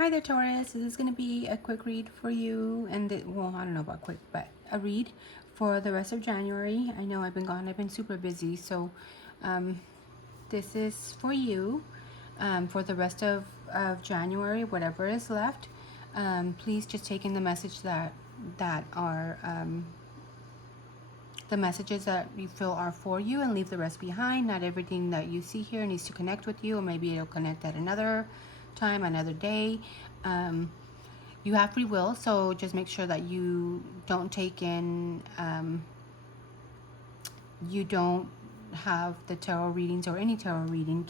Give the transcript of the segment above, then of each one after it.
Hi there, Taurus. This is going to be a quick read for you, and well, I don't know about quick, but a read for the rest of January. I know I've been gone. I've been super busy, so um, this is for you for the rest of January, whatever is left. Please just take in the message that are the messages that you feel are for you, and leave the rest behind. Not everything that you see here needs to connect with you, or maybe it'll connect at another time, another day. Um, you have free will, so just make sure that you don't take in, you don't have the tarot readings or any tarot reading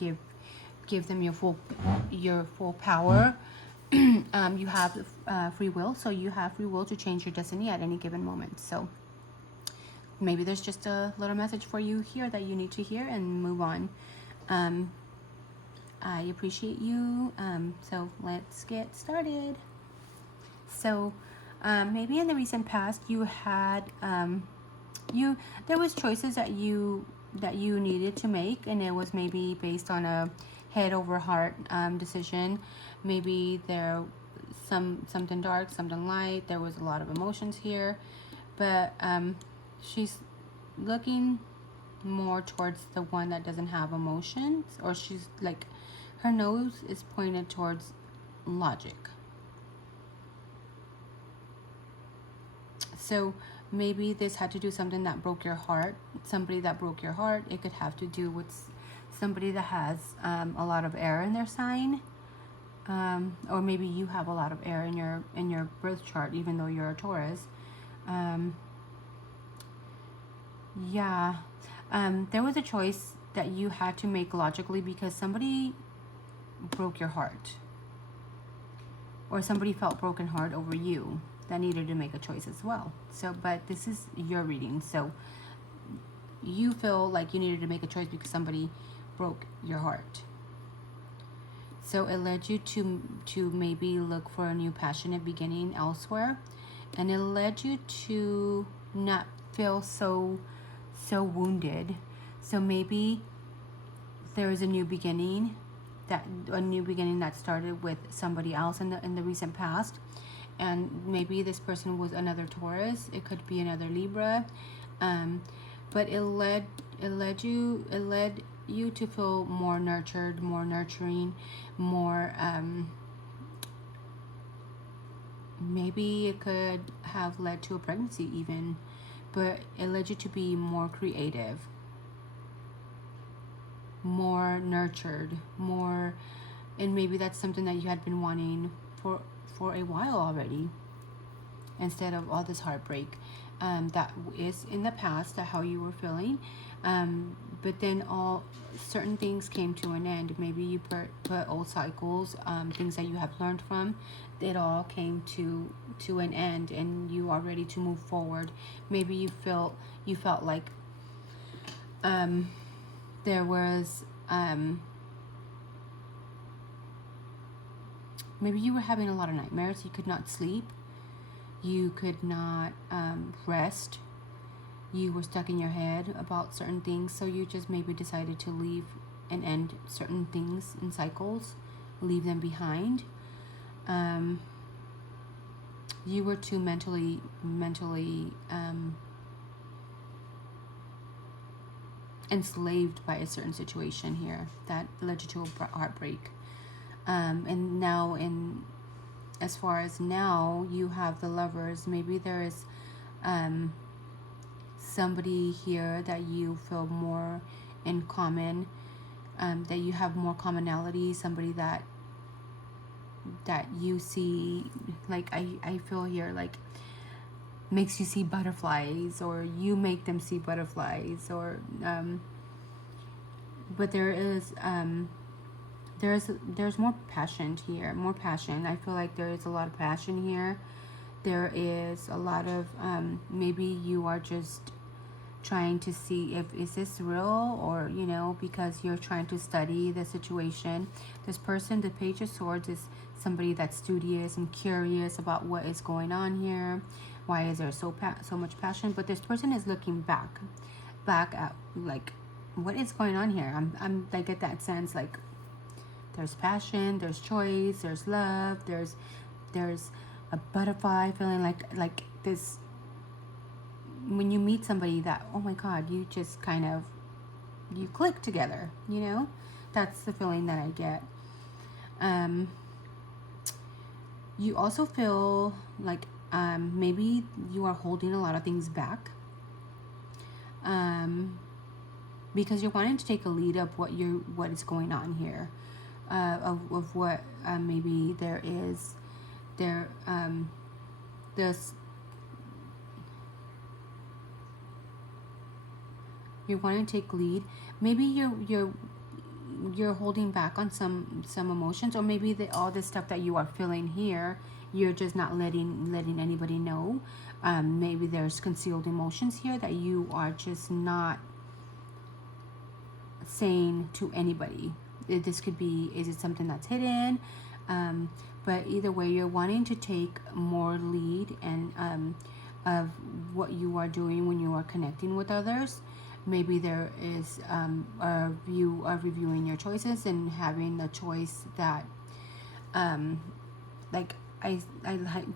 give them your full power. You have free will, so you have free will to change your destiny at any given moment. So maybe there's just a little message for you here that you need to hear and move on. I appreciate you. So let's get started. So maybe in the recent past you had there was choices that you needed to make, and it was maybe based on a head over heart decision. Maybe there something dark, something light. There was a lot of emotions here, but she's looking more towards the one that doesn't have emotions, or she's like, her nose is pointed towards logic. So maybe this had to do something that broke your heart, somebody that broke your heart. It could have to do with somebody that has a lot of air in their sign, or maybe you have a lot of air in your birth chart, even though you're a Taurus. Yeah, there was a choice that you had to make logically because somebody broke your heart, or somebody felt broken heart over you that needed to make a choice as well. So, but this is your reading, so you feel like you needed to make a choice because somebody broke your heart. So it led you to maybe look for a new passionate beginning elsewhere, and it led you to not feel so wounded. So maybe there is a new beginning that started with somebody else in the recent past, and maybe this person was another Taurus. It could be another Libra, but it led you to feel more nurtured, more nurturing, more maybe it could have led to a pregnancy even, but it led you to be more creative, more nurtured, more, and maybe that's something that you had been wanting for a while already, instead of all this heartbreak that is in the past, that how you were feeling, but then all certain things came to an end. Maybe you put old cycles, things that you have learned from, it all came to an end, and you are ready to move forward. Maybe you felt like there was maybe you were having a lot of nightmares. You could not sleep, you could not rest, you were stuck in your head about certain things, so you just maybe decided to leave and end certain things in cycles, leave them behind. You were too mentally enslaved by a certain situation here that led you to a heartbreak. And now, as far as now, you have the Lovers. Maybe there is somebody here that you feel more in common, that you have more commonality, somebody that you see, like I feel here, like makes you see butterflies, or you make them see butterflies, or but there's more passion here, more passion. I feel like there is a lot of passion here. There is a lot of maybe you are just trying to see if is this real, or because you're trying to study the situation. This person, the Page of Swords, is somebody that's studious and curious about what is going on here. Why is there so much passion? But this person is looking back at, like, what is going on here. I get that sense, like There's passion, there's choice, there's love, there's a butterfly feeling, like this when you meet somebody that, oh my god, you just kind of, you click together, you know? That's the feeling that I get. You also feel like maybe you are holding a lot of things back, because you're wanting to take a lead of what is going on here, of what maybe there's you're wanting to take lead. Maybe you're holding back on some emotions, or maybe all this stuff that you are feeling here, you're just not letting anybody know. Maybe there's concealed emotions here that you are just not saying to anybody. This could be, is it something that's hidden? But either way, you're wanting to take more lead and of what you are doing when you are connecting with others. Maybe there is you are reviewing your choices and having the choice that like I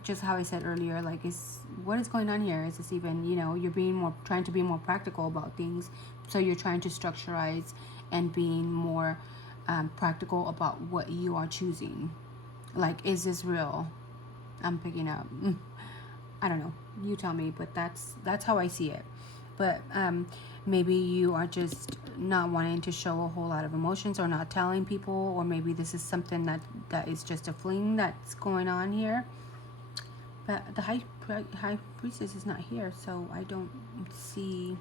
just how I said earlier, like, is what is going on here? Is this even, you know, you're trying to be more practical about things, so you're trying to structurize and being more practical about what you are choosing. Like, is this real? I'm picking up. I don't know. You tell me, but that's how I see it. But maybe you are just not wanting to show a whole lot of emotions, or not telling people, or maybe this is something that is just a fling that's going on here. But the high priestess is not here, so I don't see.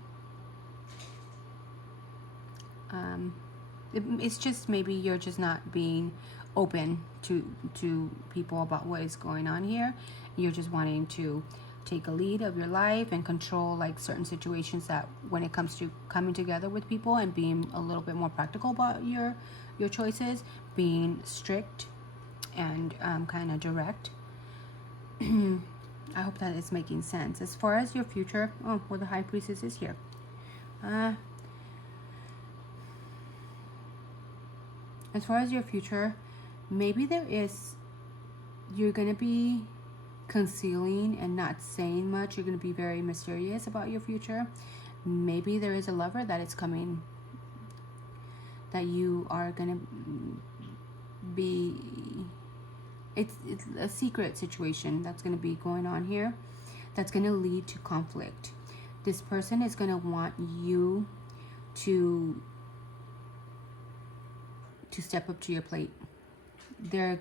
It's just maybe you're just not being open to people about what is going on here. You're just wanting to take a lead of your life and control like certain situations, that when it comes to coming together with people and being a little bit more practical about your choices, being strict and kind of direct. I hope that is making sense. As far as your future, oh, well, the high priestess is here. As far as your future, maybe you're going to be concealing and not saying much. You're going to be very mysterious about your future. Maybe there is a lover that is coming, that you are going to be, it's a secret situation that's going to be going on here, that's going to lead to conflict. This person is going to want you to step up to your plate. There's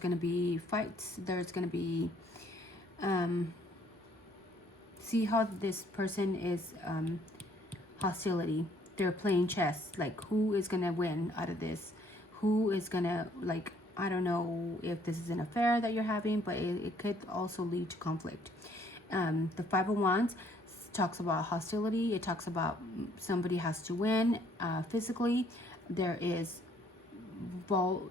gonna be fights. There's gonna be see how this person is hostility. They're playing chess. Like, who is gonna win out of this? Who is gonna, like, I don't know if this is an affair that you're having, but it could also lead to conflict. The Five of Wands talks about hostility. It talks about somebody has to win physically. There is volatile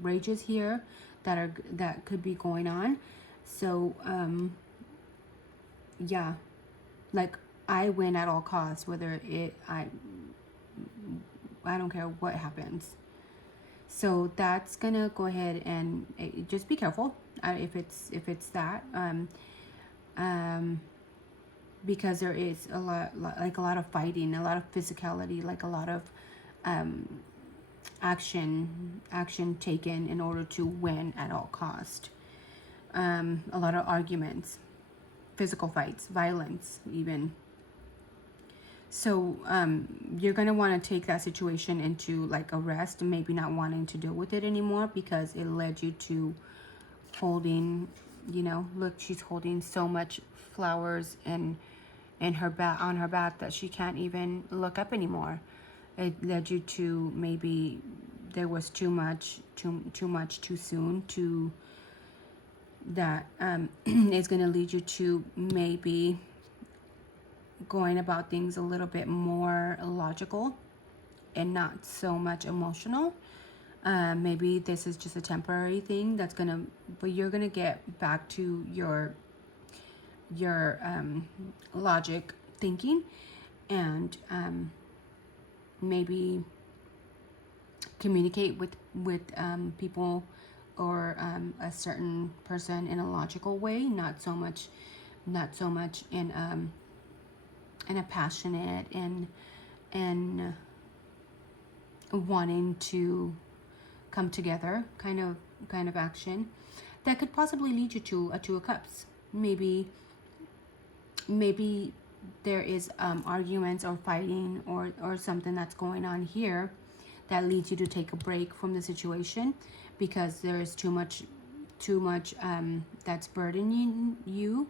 rages here that could be going on. So yeah, like, I win at all costs, whether I don't care what happens. So that's gonna go ahead and just be careful if it's that because there is a lot of fighting, a lot of physicality, like a lot of action taken in order to win at all cost. A lot of arguments, physical fights, violence even. So you're going to want to take that situation into like a rest, and maybe not wanting to deal with it anymore, because it led you to holding, you know, look, she's holding so much flowers and her back, on her back, that she can't even look up anymore. It led you to, maybe there was too much too soon, to that is going to lead you to maybe going about things a little bit more logical and not so much emotional. Maybe this is just a temporary thing but you're gonna get back to your logic thinking, and maybe communicate with people or a certain person in a logical way, not so much in a passionate and wanting to come together kind of action that could possibly lead you to a Two of Cups. Maybe there is arguments or fighting or something that's going on here that leads you to take a break from the situation because there is too much that's burdening you,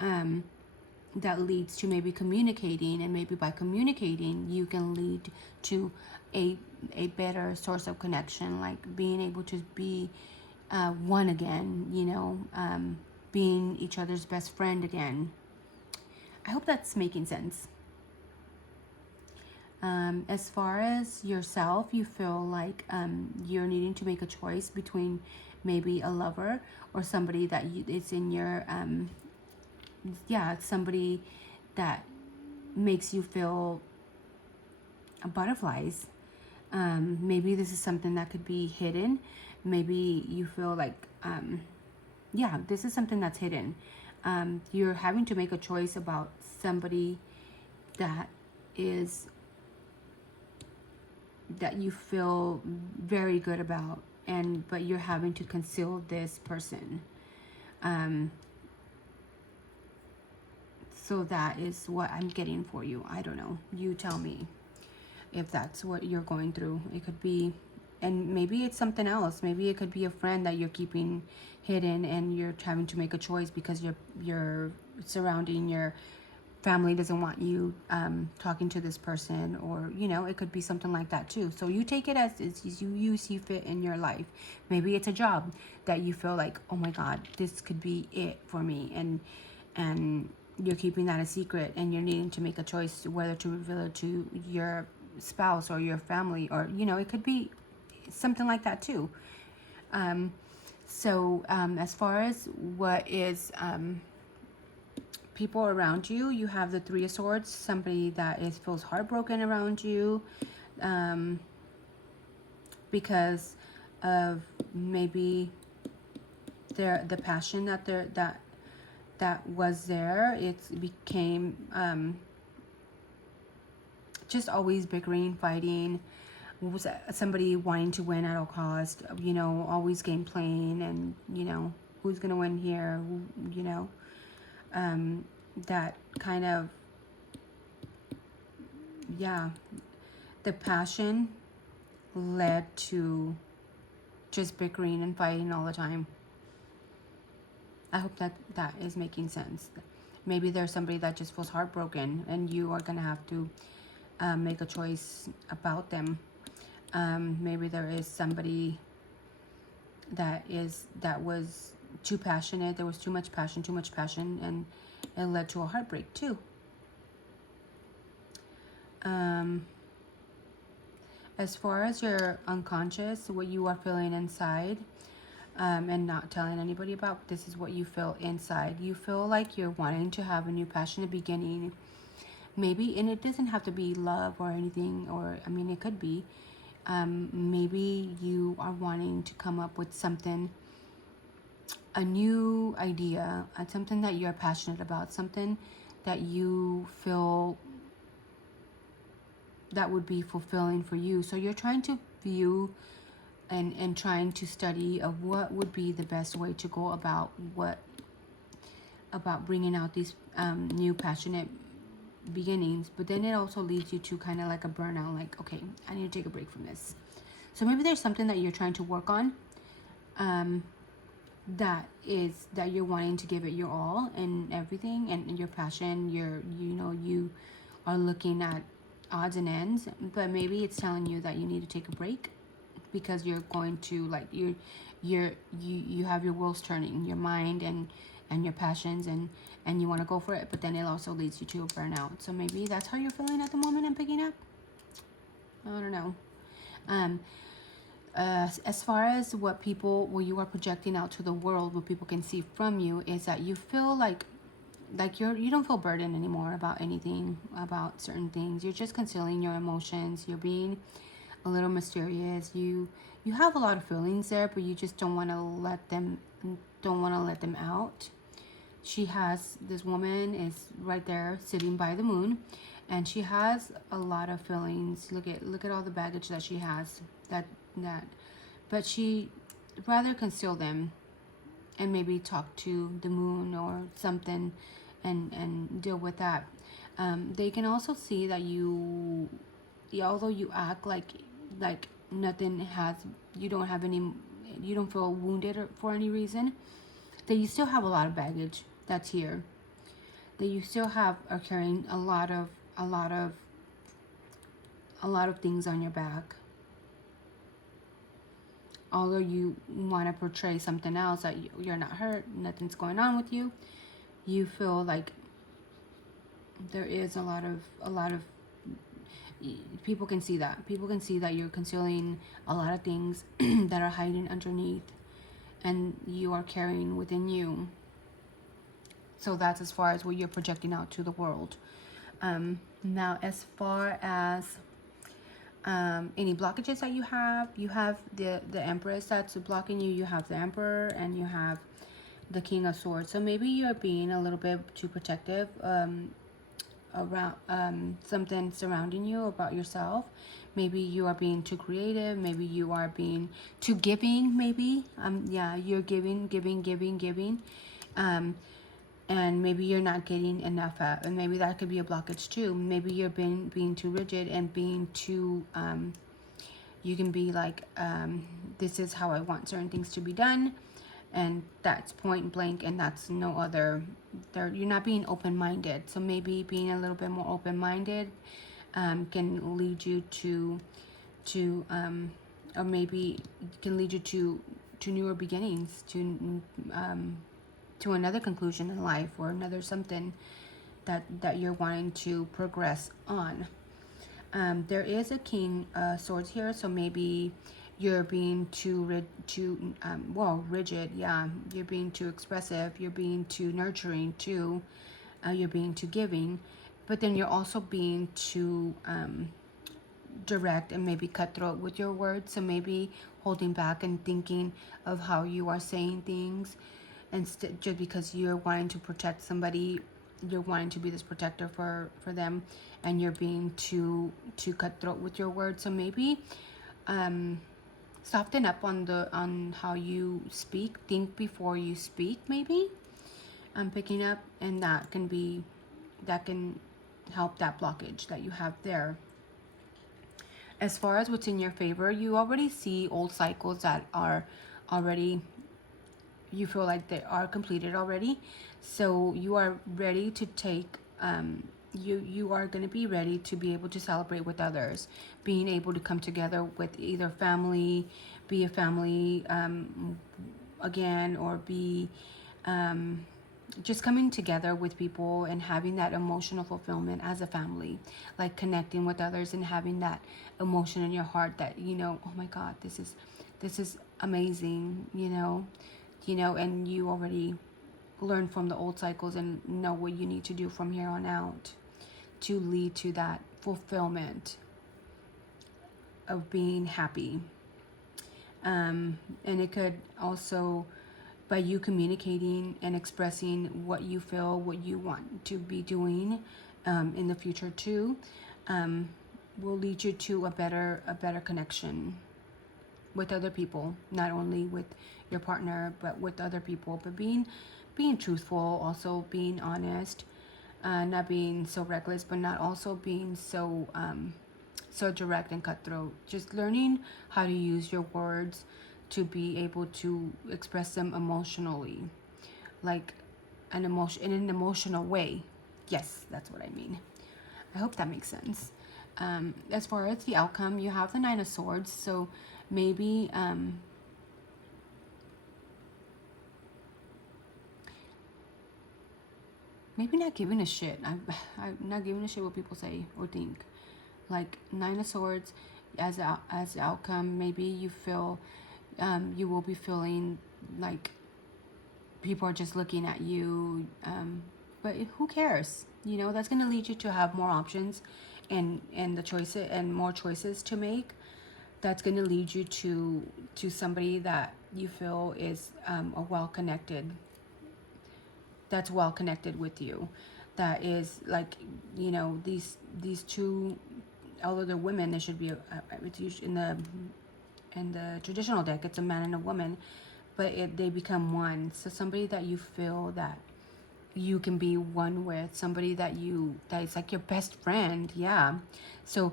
that leads to maybe communicating, and maybe by communicating you can lead to a better source of connection, like being able to be one again, you know, being each other's best friend again. I hope that's making sense. As far as yourself, you feel like you're needing to make a choice between maybe a lover or somebody that it's in your somebody that makes you feel butterflies. Maybe this is something that could be hidden. Maybe you feel like this is something that's hidden. You're having to make a choice about somebody that you feel very good about, but you're having to conceal this person. So that is what I'm getting for you. I don't know. You tell me if that's what you're going through. It could be, and maybe it's something else. Maybe it could be a friend that you're keeping hidden and you're having to make a choice because you're surrounding your family doesn't want you talking to this person, or you know, it could be something like that too. So you take it as you see fit in your life. Maybe it's a job that you feel like, oh my God, this could be it for me, and you're keeping that a secret, and you're needing to make a choice whether to reveal it to your spouse or your family, or you know, it could be something like that too. As far as what is people around you, you have the Three of Swords, somebody that feels heartbroken around you, because of maybe the passion that was there. It became just always bickering, fighting, somebody wanting to win at all cost, you know, always game playing, and you know, who's gonna win here, you know. That kind of, the passion led to just bickering and fighting all the time. I hope that is making sense. Maybe there's somebody that just feels heartbroken, and you are gonna have to make a choice about them. Maybe there is somebody that was too passionate. There was too much passion, and it led to a heartbreak too. As far as your unconscious, what you are feeling inside, and not telling anybody about, this is what you feel inside. You feel like you're wanting to have a new passionate beginning. Maybe, and it doesn't have to be love or anything, or I mean, it could be. Maybe you are wanting to come up with something, a new idea, something that you're passionate about, something that you feel that would be fulfilling for you. So you're trying to view and trying to study of what would be the best way to go about bringing out these new passionate beginnings. But then it also leads you to kind of like a burnout, like, okay, I need to take a break from this. So maybe there's something that you're trying to work on, that you're wanting to give it your all and everything, and your passion, you are looking at odds and ends, but maybe it's telling you that you need to take a break because you're going to, like, you have your wheels turning, your mind and your passions, and you want to go for it, but then it also leads you to a burnout. So maybe that's how you're feeling at the moment. I'm picking up, I don't know. As far as what you are projecting out to the world, what people can see from you, is that you feel like like you don't feel burdened anymore about anything, about certain things. You're just concealing your emotions. You're being a little mysterious. You have a lot of feelings there, but you just don't want to let them out. This woman is right there sitting by the moon, and she has a lot of feelings. Look at all the baggage that she has, that but she rather conceal them and maybe talk to the moon or something, and deal with that. They can also see that although you act like nothing has, you don't have any, you don't feel wounded for any reason, that you still have a lot of baggage that's here, that you still are carrying a lot of things on your back. Although you want to portray something else, that you're not hurt, nothing's going on with you, you feel like there is a lot of people can see that. People can see that you're concealing a lot of things that are hiding underneath, and you are carrying within you. So that's as far as what you're projecting out to the world. Now, as far as any blockages that you have the Empress that's blocking you. You have the Emperor, and you have the King of Swords. So maybe you're being a little bit too protective around something surrounding you about yourself. Maybe you are being too creative. Maybe you are being too giving. Maybe yeah, you're giving. And maybe you're not getting enough out, and maybe that could be a blockage too. Maybe you're being too rigid and being too you can be like, this is how I want certain things to be done, and that's point blank, and that's no other there. You're not being open-minded. So maybe being a little bit more open-minded can lead you to or maybe can lead you to newer beginnings, to another conclusion in life, or another something that you're wanting to progress on. There is a King Swords here, so maybe you're being too rigid. Yeah, you're being too expressive. You're being too nurturing. You're being too giving, but then you're also being too direct and maybe cutthroat with your words. So maybe holding back and thinking of how you are saying things. Instead, just because you're wanting to protect somebody, you're wanting to be this protector for them, and you're being too cutthroat with your words. So maybe soften up on how you speak. Think before you speak. Maybe I'm picking up, and that can help that blockage that you have there. As far as what's in your favor, you already see old cycles that are already, you feel like they are completed already. So you are ready to take you are going to be ready to be able to celebrate with others, being able to come together with either family, be a family again, or be just coming together with people and having that emotional fulfillment as a family, like connecting with others and having that emotion in your heart that, oh my God, this is amazing, and you already learn from the old cycles and know what you need to do from here on out to lead to that fulfillment of being happy. And it could also, by you communicating and expressing what you feel, what you want to be doing in the future too, will lead you to a better connection with other people, not only with your partner, but with other people. But being truthful, also being honest, not being so reckless, but not also being so direct and cutthroat. Just learning how to use your words to be able to express them emotionally, like in an emotional way. Yes, that's what I mean. I hope that makes sense. As far as the outcome, you have the Nine of Swords, so maybe maybe not giving a shit. I'm not giving a shit what people say or think. Like Nine of Swords, as the outcome, maybe you feel you will be feeling like people are just looking at you. but who cares? You know, that's going to lead you to have more options and the choices and more choices to make. That's going to lead you to somebody that you feel is a well connected, that's well connected with you, that is like, you know, these two, although they're women, they should be it's usually in the traditional deck it's a man and a woman, but they become one. So somebody that you feel that you can be one with, somebody that is like your best friend. Yeah. So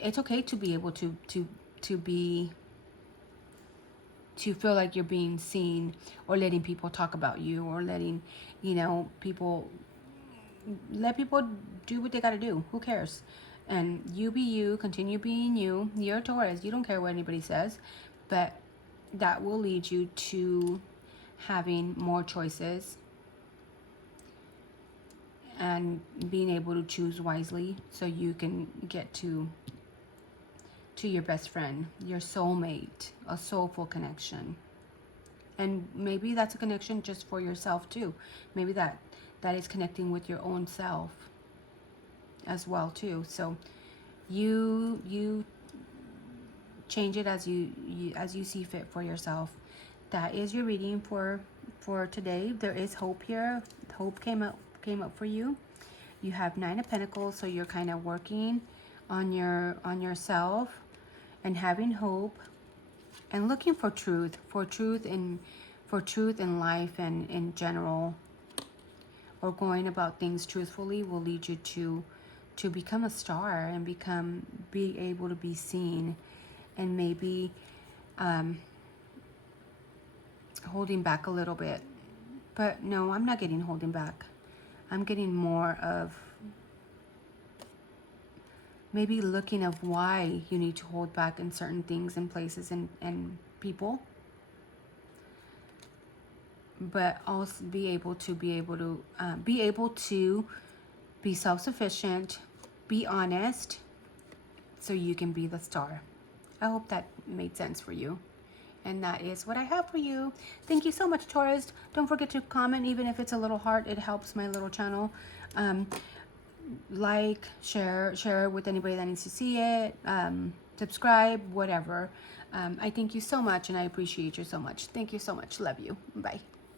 it's okay to be able to feel like you're being seen, or letting people talk about you, or letting, you know, let people do what they got to do. Who cares? And you be you, continue being you. You're a Taurus. You don't care what anybody says, but that will lead you to having more choices and being able to choose wisely, so you can get to your best friend, your soulmate, a soulful connection. And maybe that's a connection just for yourself too. Maybe that is connecting with your own self as well too. So you change it as you see fit for yourself. That is your reading for today. There is hope here. Hope came up for you. You have 9 of Pentacles, so you're kind of working on yourself and having hope and looking for truth in life and in general, or going about things truthfully will lead you to become a star and be able to be seen. And maybe holding back a little bit, but no, I'm not getting holding back. I'm getting more of maybe looking of why you need to hold back in certain things and places and people, but also be able to be self-sufficient, be honest, so you can be the star. I hope that made sense for you. And that is what I have for you. Thank you so much, Taurus. Don't forget to comment, even if it's a little heart. It helps my little channel. Like, share with anybody that needs to see it. Subscribe, whatever. I thank you so much, and I appreciate you so much. Thank you so much. Love you. Bye.